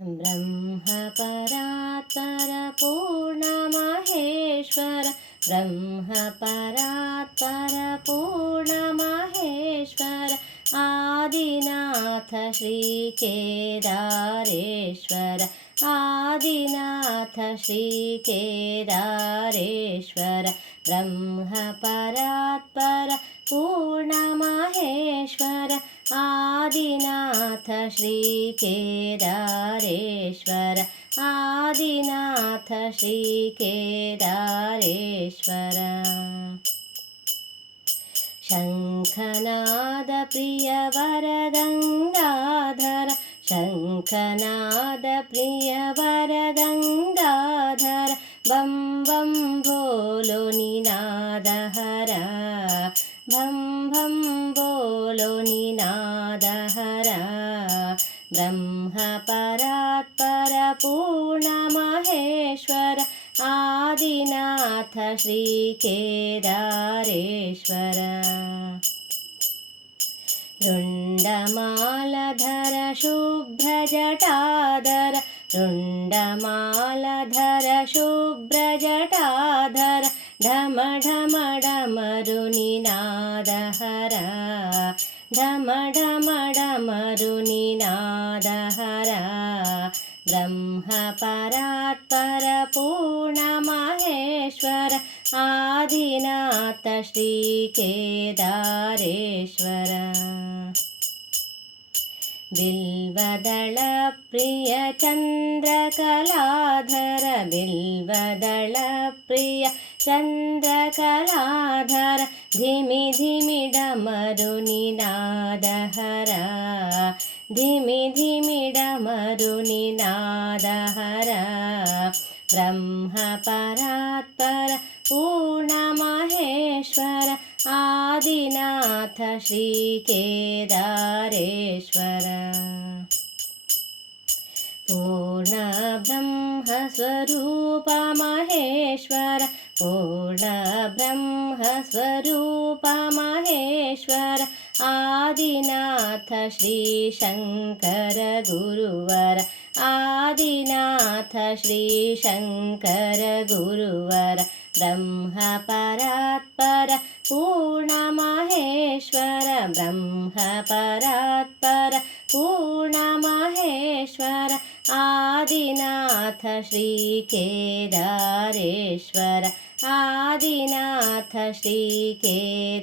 ब्रह्मपरात्पर पूर्णमहेश्वर ब्रह्मपरात्पर पूर्णमहेश्वर आदिनाथ श्रीकेदारेश्वर आदिनाथ श्रीकेदारेश्वर ब्रह्मपरात्पर पूर्णमहेश्वर आदिनाथ श्रीकेदारेश्वर आदिनाथ श्रीकेदारेश्वर शङ्खनाद प्रियवर गङ्गाधर शङ्खनाद प्रियवर गङ्गाधर बं बं बोलो निनादहर भं भं बोलो निनादहर ब्रह्मपरात्पर पूर्णमहेश्वर आदिनाथ श्रीकेदारेश्वर रुण्डमालधर शुभ्रजटाधर रुण्डमालधर शुभ्रजटाधर ढम ढम डमरुनिनादहर ढम ढम डमरुनिनादहर ब्रह्मपरात्पर पूर्णमहेश्वर आदिनाथ श्रीकेदारेश्वर बिल्वदल प्रिय चन्द्रकलाधर बिल्वदल प्रिय चन्द्रकलाधर धिमि धिमि डमरुनिनादहर धिमि धिमि डमरुनिनादहर ब्रह्मपरात्पर पूर्णमहेश्वर आदिनाथ श्रीकेदारेश्वर पूर्णब्रह्मस्वरूप महेश्वर पूर्णब्रह्मस्वरूप महेश्वर आदिनाथ श्रीशङ्कर गुरुवर आदिनाथ श्रीशङ्कर गुरुवर ब्रह्मपरात्पर पूर्णमहेश्वर ब्रह्मपरात्पर पूर्णमहेश्वर आदिनाथ श्रीकेदारेश्वर आदिनाथ श्रीकेदारेश्वर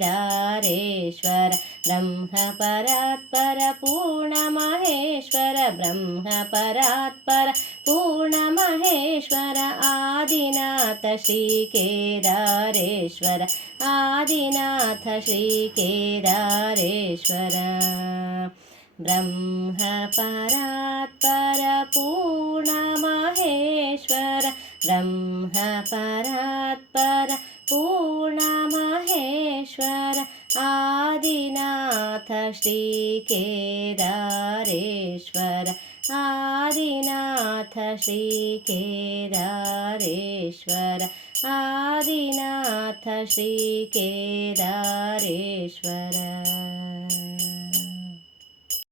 ब्रह्मपरात्पर पूर्णमहेश्वर ब्रह्मपरात्पर पूर्णमहेश्वर आदिनाथ श्रीकेदारेश्वर आदिनाथ श्रीकेदारेश्वर ब्रह्मपरात्पर पूर्णमहेश्वर ब्रह्मपरात्पर पूर्णमहेश्वर आदिनाथ श्रीकेदारेश्वर आदिनाथ श्रीकेदारेश्वर आदिनाथ श्रीकेदारेश्वर।